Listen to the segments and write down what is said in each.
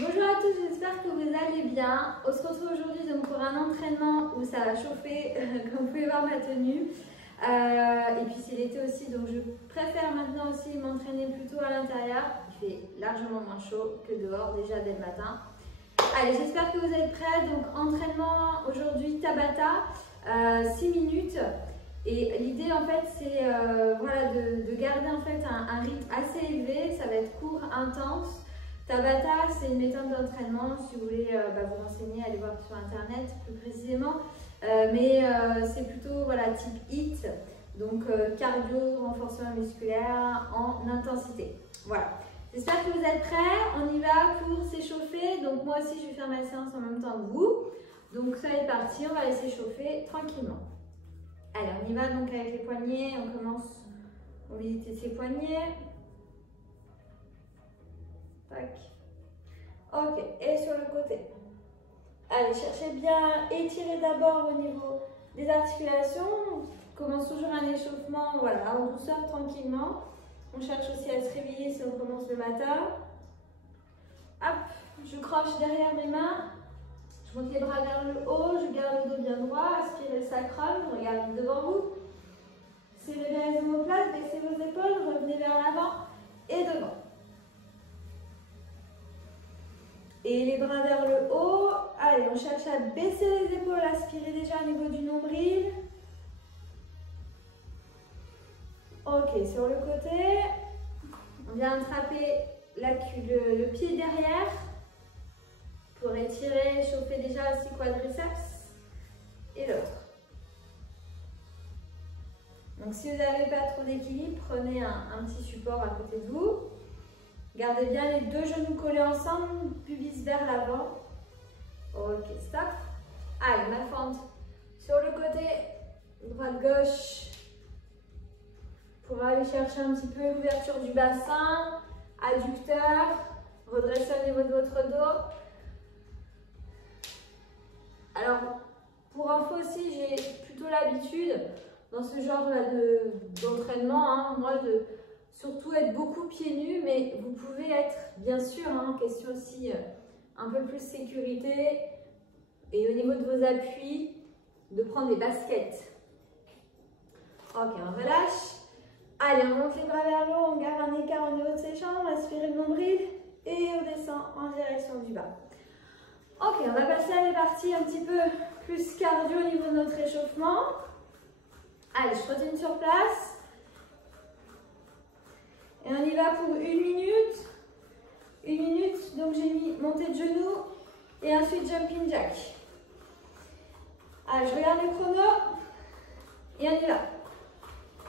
Bonjour à tous, j'espère que vous allez bien. On se retrouve aujourd'hui donc pour un entraînement où ça va chauffer, comme vous pouvez voir ma tenue. Et puis c'est l'été aussi, donc je préfère maintenant aussi m'entraîner plutôt à l'intérieur. Il fait largement moins chaud que dehors déjà dès le matin. Allez, j'espère que vous êtes prêts. Donc entraînement aujourd'hui Tabata, 6 minutes. Et l'idée en fait c'est voilà, de garder en fait un rythme assez élevé. Ça va être court, intense. Tabata, c'est une méthode d'entraînement. Si vous voulez vous renseigner, allez voir sur internet plus précisément. Mais c'est plutôt voilà, type HIIT, donc cardio, renforcement musculaire en intensité. Voilà. J'espère que vous êtes prêts. On y va pour s'échauffer. Donc moi aussi, je vais faire ma séance en même temps que vous. Donc ça est parti, on va les s'échauffer tranquillement. Allez, on y va donc avec les poignets. On commence à visiter ses poignets. Tac. Ok, et sur le côté. Allez, cherchez bien, étirez d'abord au niveau des articulations. On commence toujours un échauffement, voilà, en douceur, tranquillement. On cherche aussi à se réveiller si on commence le matin. Hop, je croche derrière mes mains. Je monte les bras vers le haut, je garde le dos bien droit, aspirez le sacrum, regardez devant vous. Serrez bien les omoplates, baissez vos épaules, revenez vers l'avant et devant. Et les bras vers le haut. Allez, on cherche à baisser les épaules, aspirez déjà au niveau du nombril. Ok, sur le côté, on vient attraper le pied derrière pour étirer, chauffer déjà aussi quadriceps et l'autre. Donc si vous n'avez pas trop d'équilibre, prenez un petit support à côté de vous. Gardez bien les deux genoux collés ensemble, pubis vers l'avant. Ok, stop. Allez, ma fente sur le côté, droite-gauche. Pour aller chercher un petit peu l'ouverture du bassin, adducteur, redressez au niveau de votre dos. Alors, pour info aussi, j'ai plutôt l'habitude, dans ce genre-là d'entraînement, moi, de surtout être beaucoup pieds nus, mais vous pouvez être, bien sûr, question aussi un peu plus sécurité, et au niveau de vos appuis, de prendre des baskets. Ok, on relâche. Allez, on monte les bras vers le haut, on garde un écart au niveau de ses jambes, on aspire le nombril et on descend en direction du bas. Ok, on va passer à des parties un petit peu plus cardio au niveau de notre échauffement. Allez, je retourne sur place. Et on y va pour 1 minute. 1 minute, donc j'ai mis montée de genoux et ensuite jumping jack. Allez, je regarde le chrono et on y va.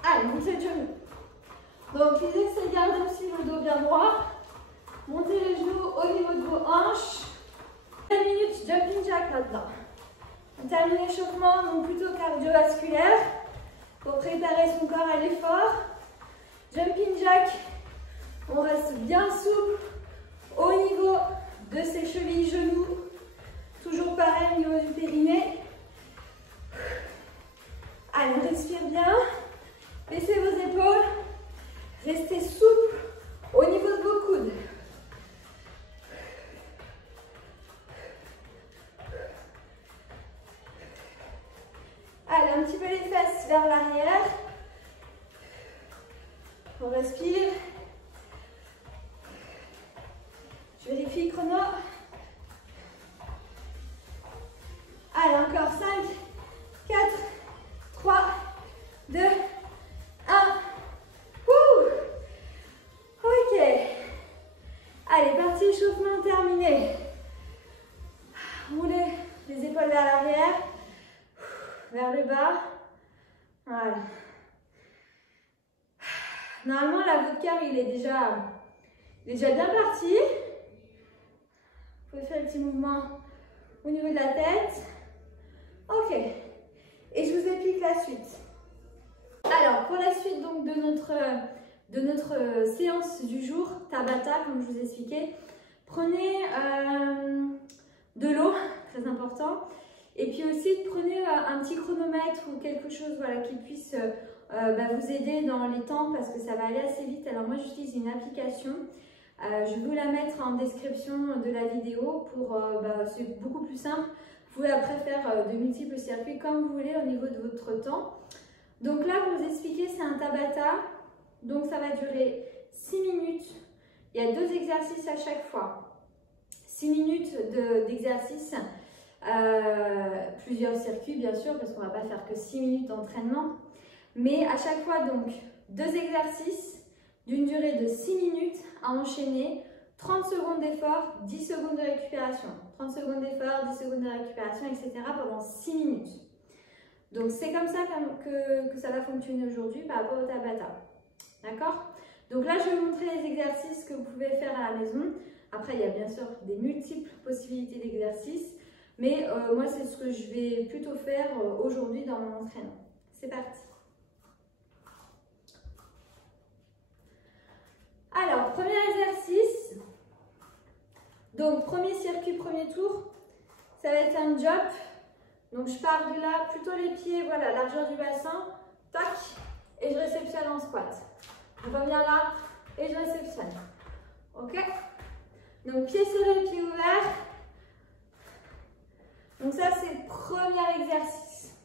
Allez, montée de genoux. Donc l'idée c'est de garder aussi le dos bien droit. Montez les genoux au niveau de vos hanches. 1 minute jumping jack là-dedans. On termine l'échauffement, donc plutôt cardiovasculaire, pour préparer son corps à l'effort. Jumping jack, on reste bien souple au niveau de ses chevilles, genoux. Toujours pareil au niveau du périnée. Allez, on respire bien. Baissez vos épaules. Restez souple au niveau de vos coudes. Allez, un petit peu les fesses vers l'arrière. On respire. Je vérifie le chrono. Allez, encore 5, 4, 3, 2, 1. Ok. Allez, partie échauffement terminée. Roulez les épaules vers l'arrière, vers le bas. Voilà. Normalement, là, votre cœur, il est déjà bien parti. Vous pouvez faire un petit mouvement au niveau de la tête. Ok. Et je vous explique la suite. Alors, pour la suite donc, de notre séance du jour, Tabata, comme je vous ai expliqué, prenez de l'eau, très important. Et puis aussi, prenez un petit chronomètre ou quelque chose voilà, qui puisse vous aider dans les temps parce que ça va aller assez vite. Alors moi, j'utilise une application Je vais vous la mettre en description de la vidéo pour, c'est beaucoup plus simple. Vous pouvez après faire de multiples circuits comme vous voulez au niveau de votre temps. Donc là, pour vous expliquer, c'est un Tabata. Donc ça va durer 6 minutes. Il y a 2 exercices à chaque fois. 6 minutes d'exercice. Plusieurs circuits bien sûr, parce qu'on ne va pas faire que 6 minutes d'entraînement. Mais à chaque fois, donc, 2 exercices d'une durée de 6 minutes à enchaîner. 30 secondes d'effort, 10 secondes de récupération. 30 secondes d'effort, 10 secondes de récupération, etc. pendant 6 minutes. Donc c'est comme ça que ça va fonctionner aujourd'hui par rapport au Tabata. D'accord? Donc là, je vais vous montrer les exercices que vous pouvez faire à la maison. Après, il y a bien sûr des multiples possibilités d'exercices. Mais moi, c'est ce que je vais plutôt faire aujourd'hui dans mon entraînement. C'est parti. Alors, premier exercice. Donc, premier circuit, premier tour. Ça va être un jump. Donc, je pars de là, plutôt les pieds, voilà, largeur du bassin. Tac. Et je réceptionne en squat. Je reviens là et je réceptionne. Ok? Donc, pieds serrés, pieds ouverts. Donc, ça, c'est le premier exercice.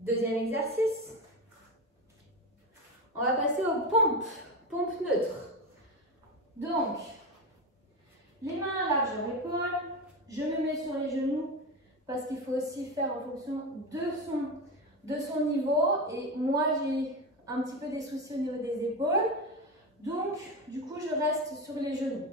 Deuxième exercice. On va passer aux pompes. Pompe neutre. Donc, les mains à largeur épaule. Je me mets sur les genoux parce qu'il faut aussi faire en fonction de son niveau. Et moi, j'ai un petit peu des soucis au niveau des épaules. Donc, du coup, je reste sur les genoux.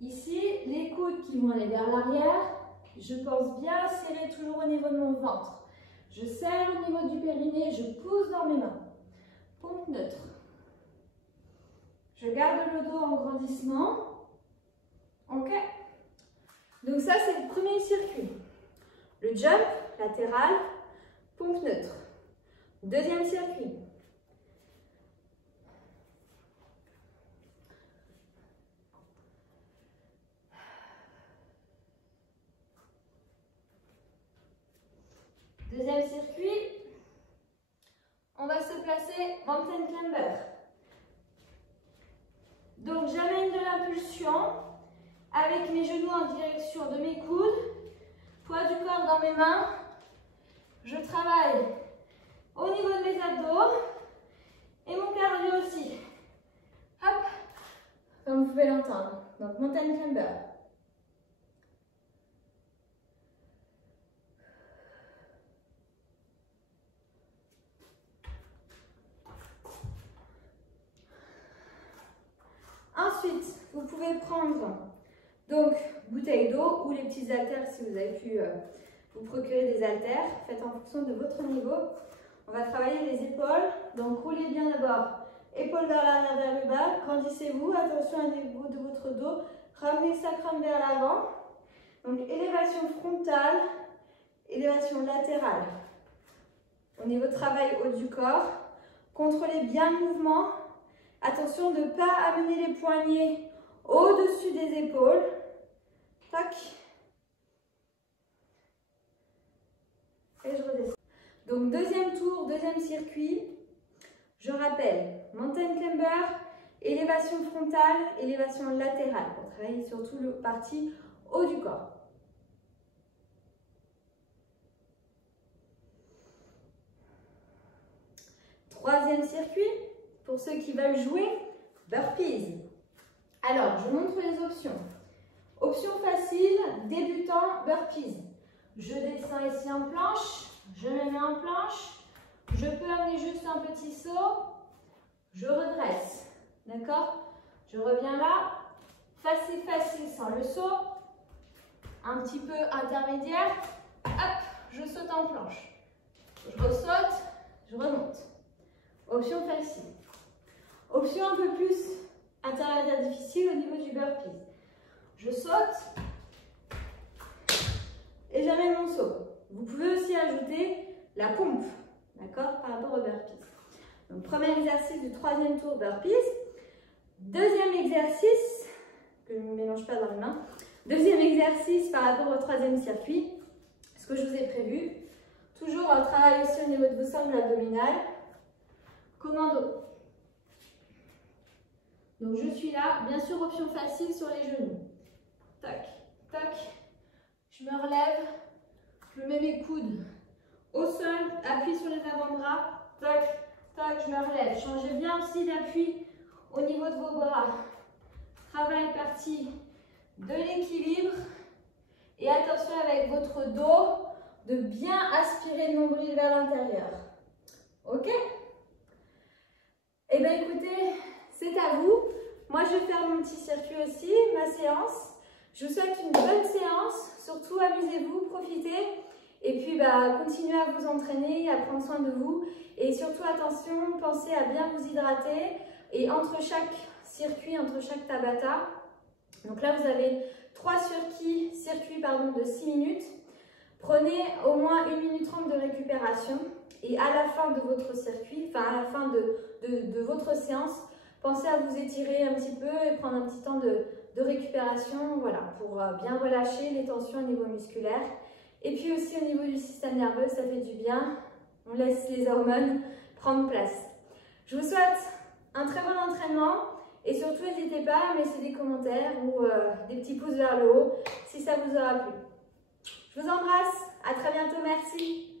Ici, les coudes qui vont aller vers l'arrière. Je pense bien serrer toujours au niveau de mon ventre. Je serre au niveau du périnée, je pousse dans mes mains. Pompe neutre. Je garde le dos en grandissement. Ok? Donc ça, c'est le premier circuit. Le jump latéral, pompe neutre. Deuxième circuit. Deuxième circuit, on va se placer mountain climber. Donc j'amène de l'impulsion avec mes genoux en direction de mes coudes, poids du corps dans mes mains. Je travaille au niveau de mes abdos et mon cardio aussi. Hop, comme vous pouvez l'entendre. Donc mountain climber. Ensuite, vous pouvez prendre donc bouteille d'eau ou les petits haltères si vous avez pu vous procurer des haltères. Faites en fonction de votre niveau. On va travailler les épaules. Donc roulez bien d'abord. Épaules vers l'arrière, vers le bas. Grandissez-vous. Attention à niveau de votre dos. Ramenez le sacrum vers l'avant. Donc élévation frontale, élévation latérale. Au niveau de travail haut du corps. Contrôlez bien le mouvement. Attention de ne pas amener les poignets au-dessus des épaules. Tac. Et je redescends. Donc deuxième tour, deuxième circuit. Je rappelle, mountain climber, élévation frontale, élévation latérale. Pour travailler surtout la partie haut du corps. Troisième circuit. Pour ceux qui veulent jouer, burpees. Alors, je vous montre les options. Option facile, débutant, burpees. Je descends ici en planche, je me mets en planche. Je peux amener juste un petit saut. Je redresse. D'accord? Je reviens là. Facile, facile sans le saut. Un petit peu intermédiaire. Hop, je saute en planche. Je ressaute, je remonte. Option facile. Option un peu plus intermédiaire difficile au niveau du burpees. Je saute et j'amène mon saut. Vous pouvez aussi ajouter la pompe, d'accord, par rapport au burpees. Donc, premier exercice du troisième tour burpees. Deuxième exercice, que je ne mélange pas dans les mains. Deuxième exercice par rapport au troisième circuit, ce que je vous ai prévu. Toujours un travail aussi au niveau de vos sangles abdominales. Commando. Donc je suis là, bien sûr option facile sur les genoux. Tac, tac, je me relève, je mets mes coudes au sol, appuie sur les avant-bras, tac, tac, je me relève. Changez bien aussi d'appui au niveau de vos bras. Travail partie de l'équilibre. Et attention avec votre dos, de bien aspirer le nombril vers l'intérieur. Ok? Eh bien écoutez, c'est à vous. Moi je vais faire mon petit circuit aussi, ma séance. Je vous souhaite une bonne séance. Surtout amusez-vous, profitez. Et puis continuez à vous entraîner, à prendre soin de vous. Et surtout attention, pensez à bien vous hydrater. Et entre chaque circuit, entre chaque Tabata, donc là vous avez 3 circuits de 6 minutes. Prenez au moins 1 minute 30 de récupération. Et à la fin de votre circuit, enfin à la fin de votre séance, pensez à vous étirer un petit peu et prendre un petit temps de récupération, voilà, pour bien relâcher les tensions au niveau musculaire. Et puis aussi au niveau du système nerveux, ça fait du bien. On laisse les hormones prendre place. Je vous souhaite un très bon entraînement et surtout n'hésitez pas à me laisser des commentaires ou des petits pouces vers le haut si ça vous aura plu. Je vous embrasse, à très bientôt, merci.